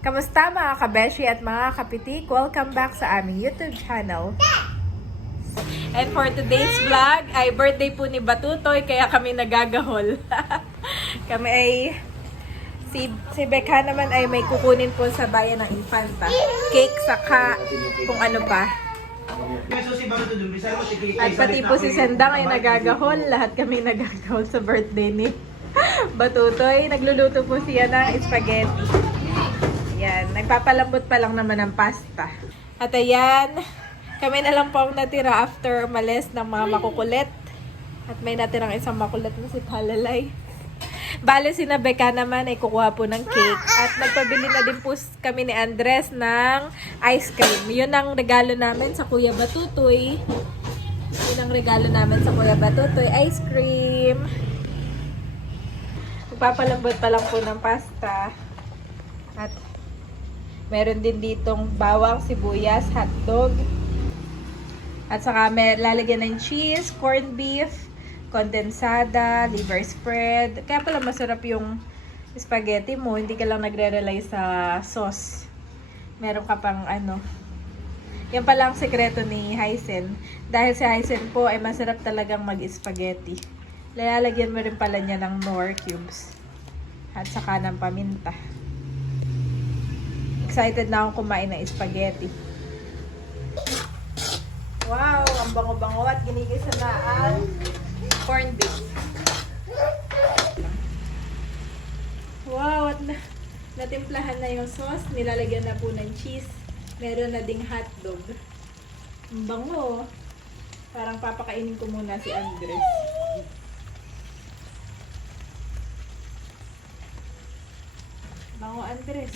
Kamusta mga kabeshi at mga kapitik? Welcome back sa aming YouTube channel. And for today's vlog ay birthday po ni Batutoy kaya kami nagagahol. Kami ay si Becca naman ay may kukunin po sa bayan ng Infanta. Cake saka kung ano pa. At pati po si Sendang ay nagagahol. Lahat kami nagagahol sa birthday ni Batutoy. Nagluluto po siya ng spaghetti. Yan, nagpapalambot pa lang naman ng pasta. At ayan, kami na lang po ang natira after umalis ng mga makukulit. At may natirang isang makulit na si Talalay. Bale, si Becca naman ay kukuha po ng cake. At nagpabili na din po kami ni Andres ng ice cream. Yun ang regalo namin sa Kuya Batutoy. Yun ang regalo namin sa Kuya Batutoy, ice cream. Magpapalambot pa lang po ng pasta. At meron din ditong bawang, sibuyas, hotdog. At saka may lalagyan ng cheese, corned beef, kondensada, liver spread. Kaya pala masarap yung spaghetti mo. Hindi ka lang nagre-rely sa sauce. Meron ka pang ano. Yan pala ang sekreto ni Hysen. Dahil si Hysen po ay masarap talagang mag-spaghetti. Lalagyan mo rin pala niya ng Knorr cubes. At saka ng paminta. Excited na akong kumain ng spaghetti. Wow! Ang bango-bango at ginigisa na ang corned beef. Wow! At natimplahan na yung sauce. Nilalagyan na po ng cheese. Meron na ding hotdog. Ang bango. Parang papakainin ko muna si Andres. Bango, Andres.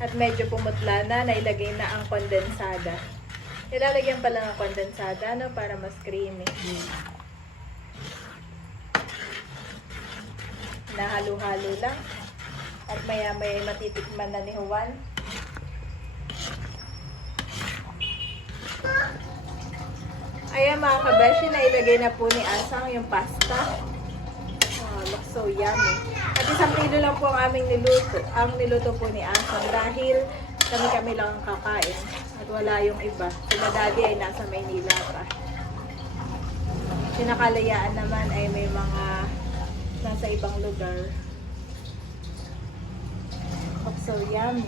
At medyo pumutla na, nailagay na ang kondensada. Ilalagyan pala ng kondensada, no, para mas creamy. Nahalo-halo lang. At maya-maya matitikman na ni Juan. Ayan mga kabeshi, nailagay na po ni Asang yung pasta. Oh, looks so yummy. At 1 kilo lang po ang aming niluto. Ang niluto po ni Asang dahil kami lang ang kakain. At wala yung iba. Sila daddy ay nasa Maynila pa. Sinakalayaan naman ay may mga nasa ibang lugar. Looks so yummy.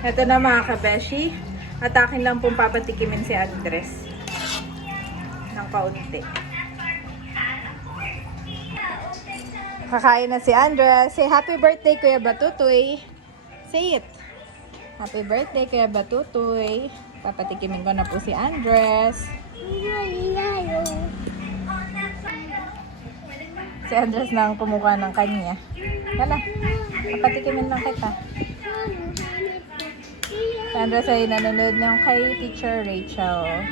Ito na mga kabeshi. At akin lang pong papatikimin si Andres. Ng kaunti. Kakain na si Andres. Say happy birthday Kuya Batutoy. Say it. Happy birthday Kuya Batutoy. Papatikimin ko na po si Andres. Si Andres na ang kumuha ng kanya. Kala, papatikimin lang kita. Si Andres ay nanonood ng kay Teacher Rachel.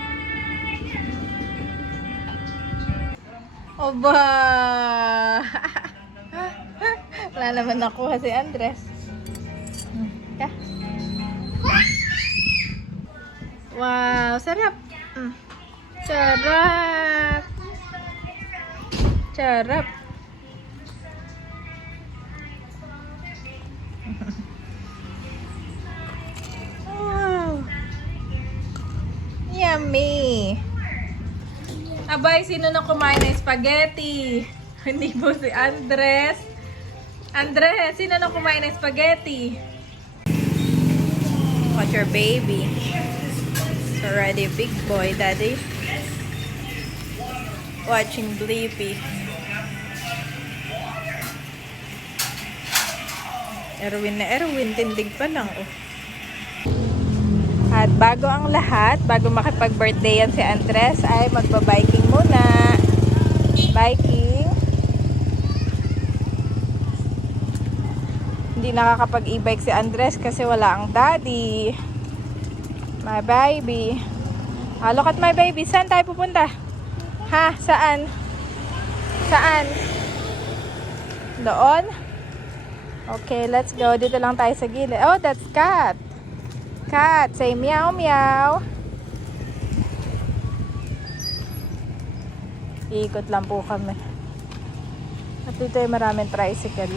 Oba! Wala naman nakuha si Andres. Ka. Wow! Sarap! Sarap! Sarap! Wow! Yummy! Abay, sino na kumain ng spaghetti? Hindi po si Andres. Andres, sino na kumain ng spaghetti? Watch your baby. It's already a big boy, daddy. Watching Blippi. Erwin, tindig pa lang. Oh. At bago ang lahat, bago makipag-birthday yan si Andres, ay magba-biking muna. Biking. Hindi nakakapag-e-bike si Andres kasi wala ang daddy. My baby. Look at my baby. Saan tayo pupunta? Ha? Saan? Saan? Doon? Okay, let's go. Dito lang tayo sa gilid. Oh, that's Cat. Cat, say meow meow. Iikot lang po kami. At dito ay maraming tricycle.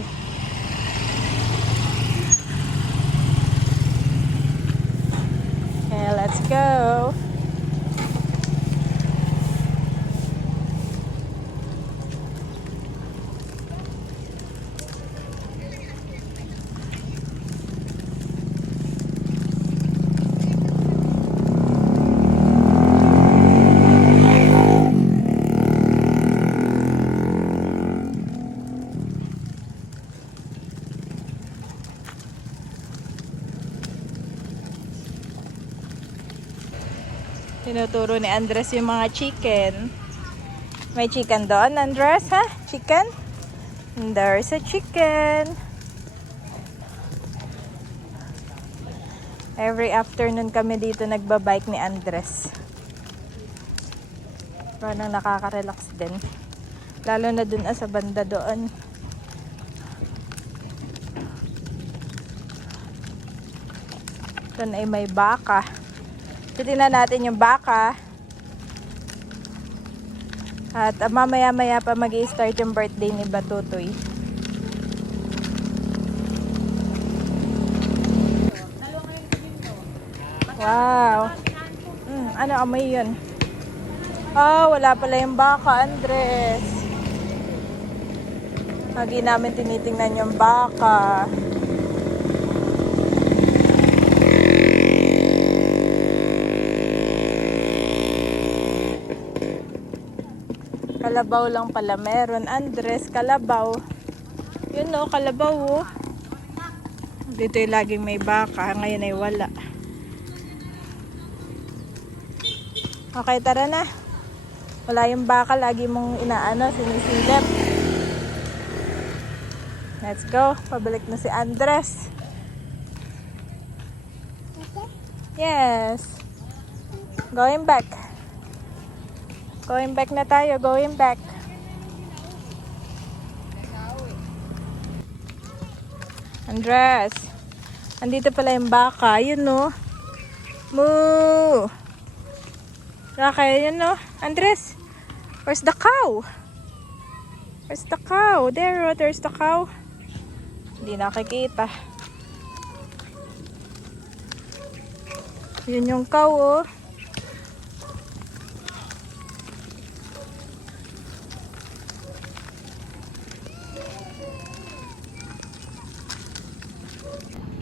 Okay, let's go! Tinuturo ni Andres yung mga chicken. May chicken doon, Andres, ha? Chicken? And there's a chicken. Every afternoon kami dito nagbabike ni Andres. Parang nakaka-relax din. Lalo na dun sa banda doon. Doon ay may baka. Titignan natin yung baka. At mamaya-maya pa mag-i-start yung birthday ni Batutoy. Wow. Ano amoy yun? Wala pala yung baka, Andres. Lagi namin tinitingnan yung baka. Kalabaw lang pala meron, Andres. Kalabaw. Yun o, kalabaw o. Dito yung laging may baka. Ngayon ay wala. Okay, tara na. Wala yung baka. Lagi mong sinisilip. Let's go. Pabalik na si Andres. Yes. Going back. Going back na tayo. Going back. Andres. Andito pala yung baka. Yun no. Moo. Baka yun no. Andres. Where's the cow? Where's the cow? There's the cow. Hindi nakikita. Yun yung cow oh.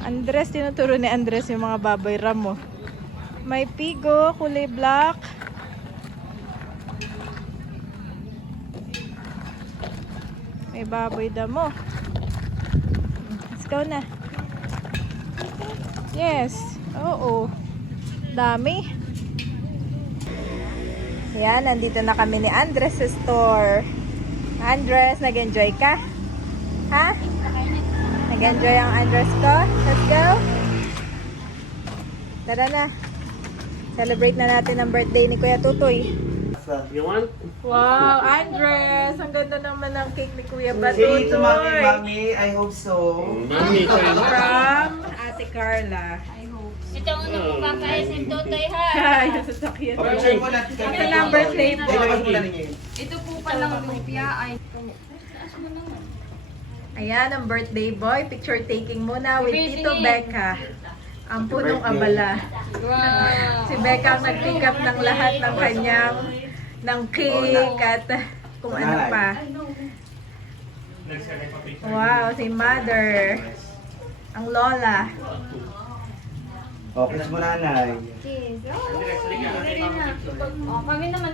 Andres, tinuturo ni Andres yung mga baboy ramo. May pigo, kulay black. May baboy damo. Let's go na. Yes. Oo. Dami. Yan, nandito na kami ni Andres sa store. Andres, nag-enjoy ka? Ha? Nag-enjoy ang Andres ko? Let's go. Tara na. Celebrate na natin ang birthday ni Kuya Tutoy. You want? Wow, Andres! Ang ganda naman ng cake ni Kuya Say to Batutoy. Mami, I hope so. Mami, From Ate Carla. Ito ang unang pagkakais ng Totoy ha. Ay, nasasakyan. Picture mo natin kami. Ito lang birthday Ay, labas mo boy. na ninyo. Ito po palang lumpia ay... Ayan ang birthday boy. Picture taking muna with Birthday Tito niya. Becca. Ang punong abala. Wow. Si Becca ang nag-pick up ng lahat ng kanyang ng cake at kung ano pa. Wow, si Mother. Ang Lola. Okay, mo nanay. Cheers. Oh, kami naman.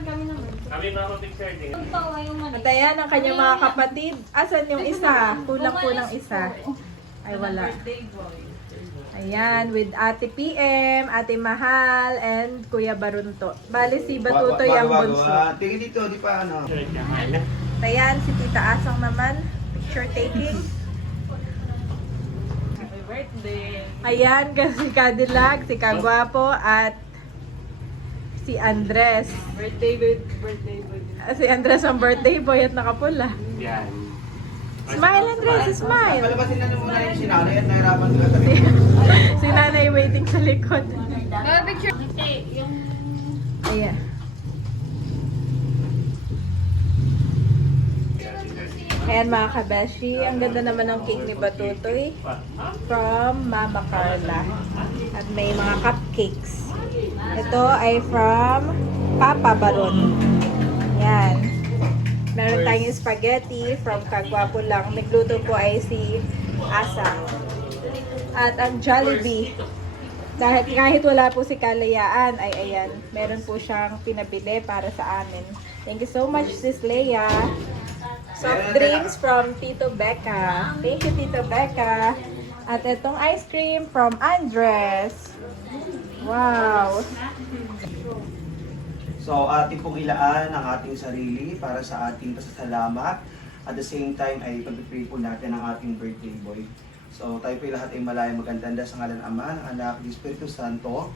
Kami ba mag-picture din? Ang tawa yung mali. At ayan ang kanyang mga kapatid. Asan yung isa? Kulang po ng isa. Ay wala. Ayan, with Ate PM, Ate Mahal, and Kuya Barunto. Bali si Batutoy ang bunso. Tingin dito, di pa ano. Ayan, si Tita Asang naman. Picture taking. Happy birthday! Ayan, si Cadillac, si Kagwapo, at si Andres. Birthday boy. Si Andres ang birthday boy at nakapula. Yan. Smile, Andres, smile! Palabasin na muna yung sinanay at nahirapan sila sa rin. Si nanay waiting sa likod. Picture. Yung... Ayan. Ayan mga kabeshi, ang ganda naman ng cake ni Batutoy from Mama Carla. At may mga cupcakes. Ito ay from Papa Baron. Yan. Meron tayong spaghetti from Kagwapo lang. Nagluto po ay si Asa. At ang Jollibee. Dahil kahit wala po si Kalayaan, ay ayan, meron po siyang pinabili para sa amin. Thank you so much, Sis Leia. Soft drinks from Tito Becca. Thank you, Tito Becca. At itong ice cream from Andres. Wow. So, ating pong ilaan ang ating sarili para sa ating pasasalamat. At the same time ay pag-pray po natin ang ating birthday boy. So, tayo po lahat ay malayang magandanda sa ngalan ng Ama, ng Anak, ng Espiritu Santo.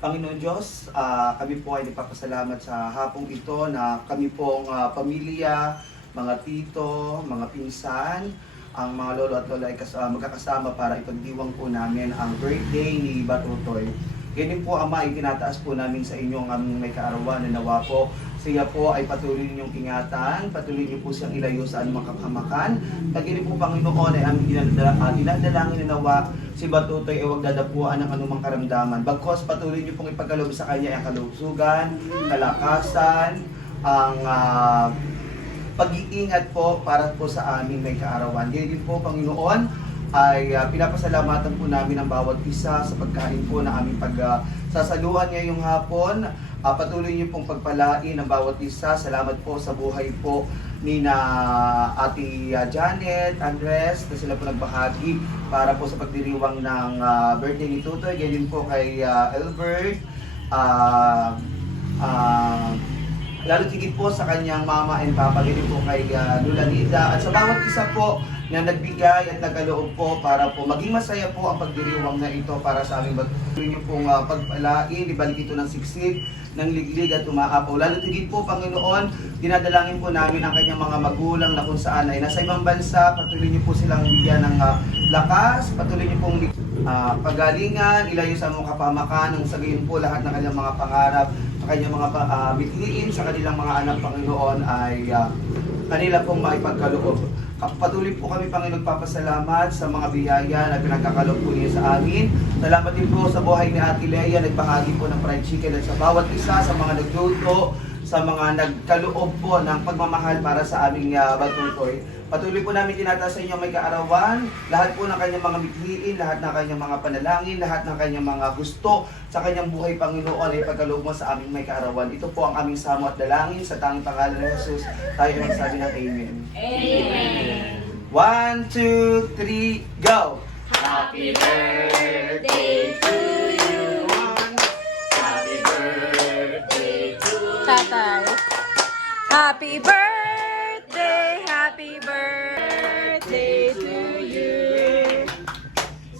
Panginoon Diyos, kami po ay nagpapasalamat sa hapong ito na kami pong pamilya, mga tito, mga pinsan, ang mga lolo at lola ay magkakasama para ipagdiwang po namin ang birthday ni Batutoy. Ganyan po Ama, itinataas po namin sa inyo ang aming may kaarawan na nawa po. Siya po ay patuloy ninyong ingatan, patuloy niyo po siyang ilayo sa anumang kapahamakan. Ganyan po Panginoon ay aming dinadalangin na nawa si Batutoy ay huwag dadapuan ng anumang karamdaman. Bagkos patuloy niyo pong ipagkaloob sa kanya ang kalusugan, kalakasan, ang pag-iingat po para po sa aming may kaarawan. Ganyan din po Panginoon, ay pinapasalamatan po namin ang bawat isa sa pagkain po na aming pagsasaluhan ngayong hapon. Patuloy niyo pong pagpalain ang bawat isa. Salamat po sa buhay po ni na Ate Janet, Andres, na sila po nagbahagi para po sa pagdiriwang ng birthday ni Tutoy. Ganyan po kay Albert, lalo tigit po sa kanyang mama and papa, ganyan po kay Lula Nida, at sa bawat isa po na nagbigay at nagkaloob po para po maging masaya po ang pagdiriwang na ito para sa aming patuloy niyo pong pagpalain, ibalik ito ng siksik, ng liglig at umaapaw. Lalo tigit po Panginoon, dinadalangin po namin ang kanyang mga magulang na kung saan ay nasa ibang bansa, patuloy niyo po silang bigyan ng lakas, patuloy niyo pong pagalingan, ilayo sa mga kapamakan, ng sa gayon po lahat ng kanyang mga pangarap, sa kanyang mga mithiin sa kanilang mga anak Panginoon ay kanila pong maipagkaloob. Patuloy po kami Panginoon papasalamat sa mga biyaya na pinagkakaloob po niyo sa amin. Salamat din po sa buhay ni Ate Leia, nagbahagi po ng fried chicken at sa bawat isa sa mga nagluto, sa mga nagkaloob po ng pagmamahal para sa aming Batutoy. Patuloy po namin tinataas sa inyo may kaarawan, lahat po ng kanyang mga mithiin, lahat ng kanyang mga panalangin, lahat ng kanyang mga gusto sa kanyang buhay Panginoon ay pagkaloob mo sa aming may kaarawan. Ito po ang aming samo at dalangin sa tanging pangalan ni Jesus. Tayo ay magsabi ng Amen. Amen. 1, 2, 3, go! Happy birthday to you. Happy birthday to you. Tatay. Happy birthday to you.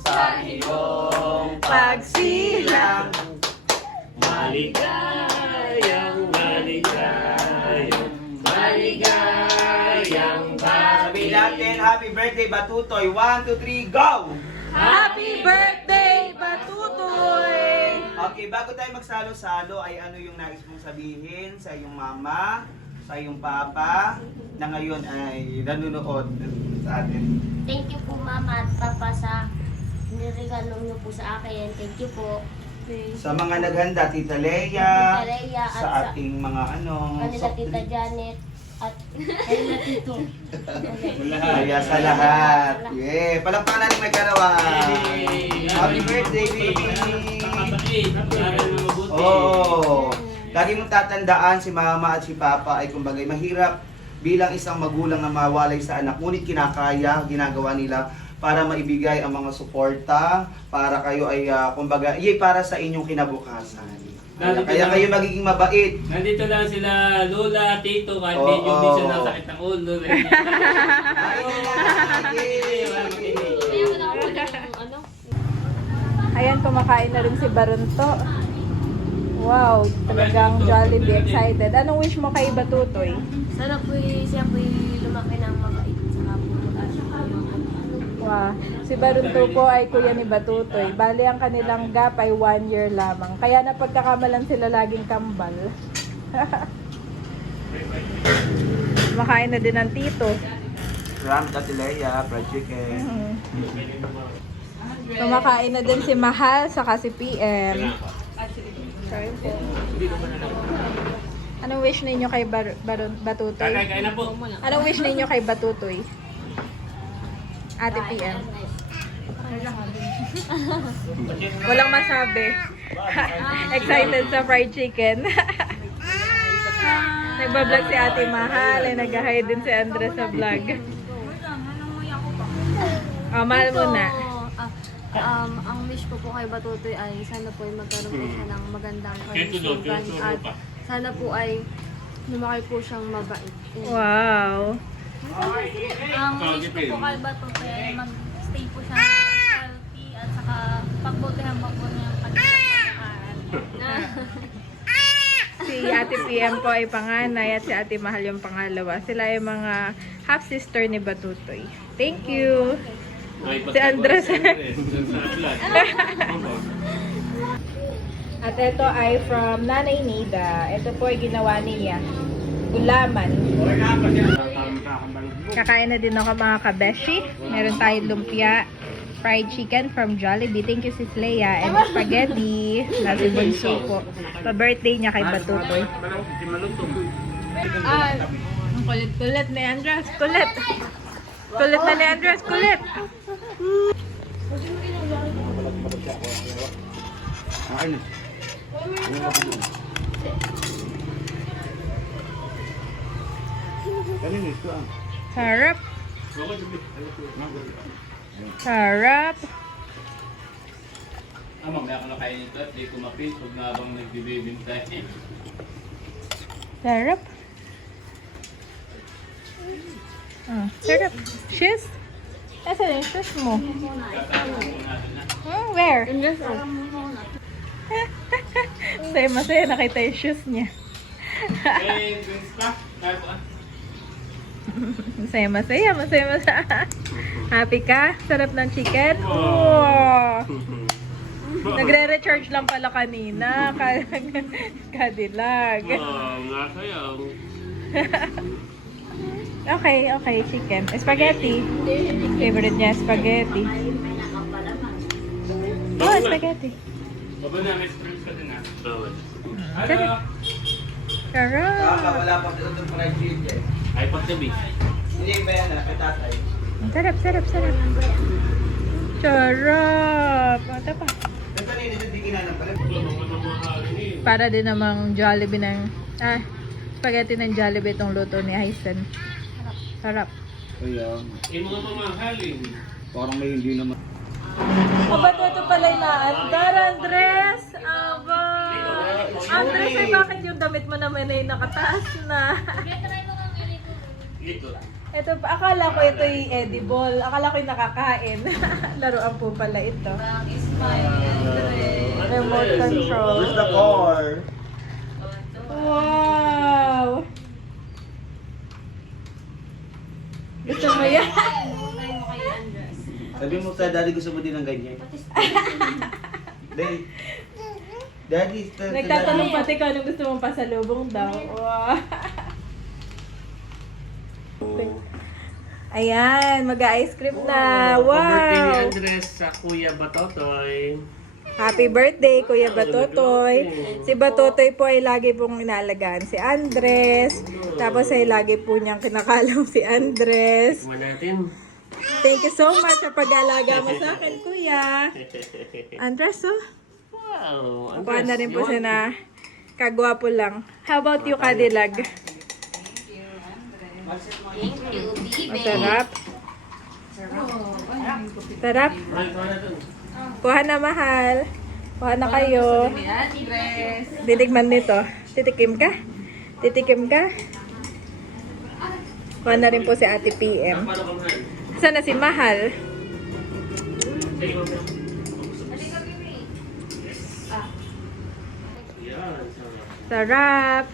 Sa iyong Pagsilang. Maligayang Sabihin natin, happy birthday Batutoy. 1, 2, 3, go! Happy birthday, Batutoy! Okay, bago tayo magsalo-salo ay ano yung nais mong sabihin sa iyong mama, sa iyong papa, na ngayon ay nanonood sa atin. Thank you po Mama at Papa sa niregalo niyo po sa akin. Thank you po. Sa mga naghanda, Tita Leia, Tita Leia at sa ating mga kanila soft Tita drinks. Janet at kanila Tito. Kaya sa lahat. Yeah, palakpakan natin may karawan. Happy birthday, baby! Oh, lagi mong tatandaan si mama at si papa ay kumbagay mahirap bilang isang magulang na mawalay sa anak. Ngunit kinakaya, ginagawa nila para maibigay ang mga suporta, para kayo ay kumbaga, para sa inyong kinabukasan. Kaya kayo magiging mabait. Nandito lang sila Lola, Tito, kahit Oo. medyo hindi siya nasakit ng ulo. Ay, Kaya wala ako ng ano. Ayan, kumakain na rin si Barunto. Wow, talagang Jollibee, excited. Anong wish mo kay Batutoy? Sana po siya po lumaki ng mabait. Saka po Wow. Si Barunto po ay kuya ni Batutoy. Bali ang kanilang gap ay 1 year lamang. Kaya napagkakamalan sila laging kambal. Makain na din ng tito. Ram, Tatilea, fried chicken. Kumakain na din si Mahal saka si PM. Sorry po. Anong wish ninyo kay Batutoy? Kain na po. Anong wish ninyo kay Batutoy? Ate PM. Walang masabi. Excited sa fried chicken. Nagbablog si Ate Mahal. Ay nag-hi din si Andres sa vlog. Oh, mahal muna. Ang wish ko po kay Batutoy ay sana po ay magkaroon po siya ng magandang kalusugan at sana po ay lumaki po siyang mabait. Wow. Ang wish ko po kay Batutoy ay mag-stay po siya healthy at saka pagbutihan mo po niya ang kanyang pagkakaan. Si Ate PM po ay panganay at si Ate Mahal yung pangalawa. Sila ay mga half-sister ni Batutoy. Thank you! Si Andres. At ito ay from Nanay Nida. Ito po ay ginawa niya. Gulaman. Kakain na din ako mga kabeshi. Meron tayong lumpia. Fried chicken from Jollibee. Thank you, Sis Leia. And spaghetti. Nasi bunso po. Pa-birthday niya kay Batutoy. Ang kulit-kulit ni Andres. Kulit. Kulit na ni Andres. Kulit. Sarap. Sarap. Mamaya ko na kain nito at di ko mapil pag na habang nagbibibintay. Sarap. Sarap. Shoes? Nasaan yung shoes mo? Where? Masaya nakita yung shoes niya. Eh, drinks pa? Kaya po Masaya. Happy ka? Sarap ng chicken? Wow. Nagre-recharge lang pala kanina. Kadilag. nga sayaw. Okay, chicken. Spaghetti. Favorite niya, spaghetti. Oh, spaghetti. Baba na, may drinks ka din ha. Bawal. Sarap. Sarap. Wala pa dito ng fried chicken. Ay, pagsabi. Hindi ba yan kay tatay? Sarap. Sarap. Ito pa. Ito kanina hindi ginanap pala. Para din namang Jollibee ng... spaghetti ng Jollibee itong luto ni Hysen. Sarap. Kaya, Yung mga mamahalin. parang may hindi naman. Ba't ito pala yung naandar, Andres? Aba! Andres, ay bakit yung damit mo naman ay nakataas na? Dito. Ito, akala ko ito yung edible. Akala ko yung nakakain. Laruan po pala ito. Remote control. Where's the car? Wow! Gusto mo yan? Sabi mo sa daddy gusto mo din ng ganyan. Daddy, Nagtatanong pati ko anong gusto mong pasalubong daw. Wow! Ayan, mag-ice cream na. Birthday ni Wow! Andres sa Kuya Batotoy. Happy birthday, Kuya Batotoy. Si Batotoy po ay lagi pong inalagaan si Andres. Tapos ay lagi po niyang kinakalam si Andres. Tignan natin. Thank you so much sa pag-alaga mo sa akin, Kuya. Andres, oh. Wow. Kuha na rin po siya na kagwapo lang. How about you, Kadilag? Thank you, baby. Masarap. Sarap. Kuha na, mahal. Kuha na kayo. Titikman nito. Titikim ka? Titikim ka? Kuha na rin po si Ate PM. Saan na si Mahal? Sarap.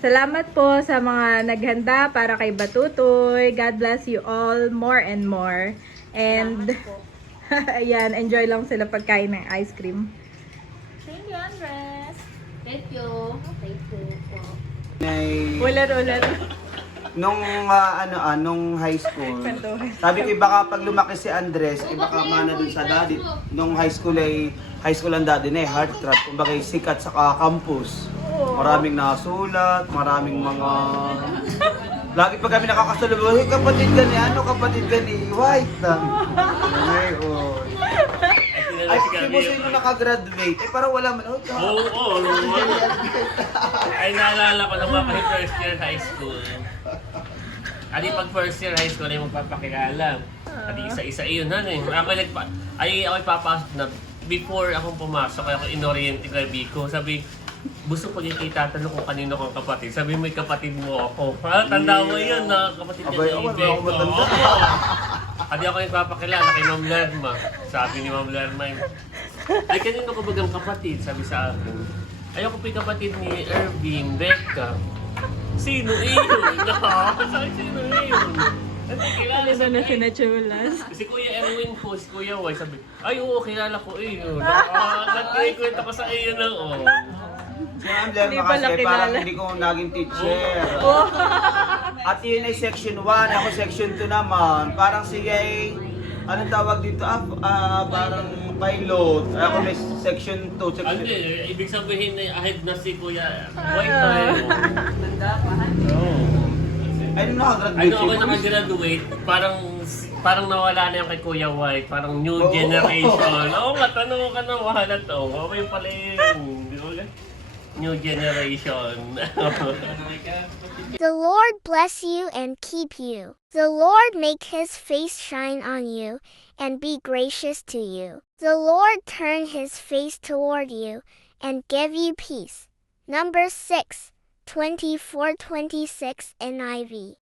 Salamat po sa mga naghanda para kay Batutoy. God bless you all more and more. And ayan, enjoy lang sila pagkain ng ice cream. Thank you, Andres. Thank you. Thank you po. Ulit. nung high school, Kwentuhan. sabi ko baka pag lumaki si Andres, baka mana dun sa daddy. Nung high school ang daddy na heart trap, kumbaga sikat sa campus. Maraming nasulat, maraming mga... Lagi pa kami nakakasalubong, hey, kapatid ka ni ano, kapatid ka ni White. Ngayon. Ay, si Boss yung nakagraduate, parang wala man. Oo. Ay, naalala ko nung mga first year high school. Adi pag first year high school ay magpapakilala. Adi isa-isa yun, ako'y papasok na before akong pumasok, ako inorient ko kay Biko. Sabi, gusto ko yung itatanong kung kanino kang kapatid. Sabi mo, kapatid mo ako. Tanda mo yun na kapatid niya Abay, ni ako, Ibe. ako matanda. Adi ako yung papakilala kay Ma'am Lerma. Sabi ni Ma'am Lerma, ay kanino ka bagang kapatid? Sabi sa akin. Ayoko po yung kapatid ni Ervin, Becca. Sino iyon? Sabi, sino iyon? Kilala sa na sinachulas. Si Kuya Erwin po, si Kuya Way, sabi, ay oo, kilala ko iyon. Nagkikwento ko sa iyo na, Si Ma'am Lerma Hindi pala kasi parang kilala. hindi ko naging teacher. At yun ay section 1, ako section 2 naman. Parang sige ay, anong tawag dito? Parang pilot. Ako may section 2, section Hindi, ibig sabihin na ahead na si Kuya Way tayo. Ay, nung nakagraduate. Ay, nung ako nakagraduate, parang nawala na yung kay Kuya White, parang new Oo. generation. Oo nga, tanong ka na, wala to. Okay pala yun, di ba? New generation. The Lord bless you and keep you. The Lord make his face shine on you and be gracious to you. The Lord turn his face toward you and give you peace. Numbers 6:24-26 NIV.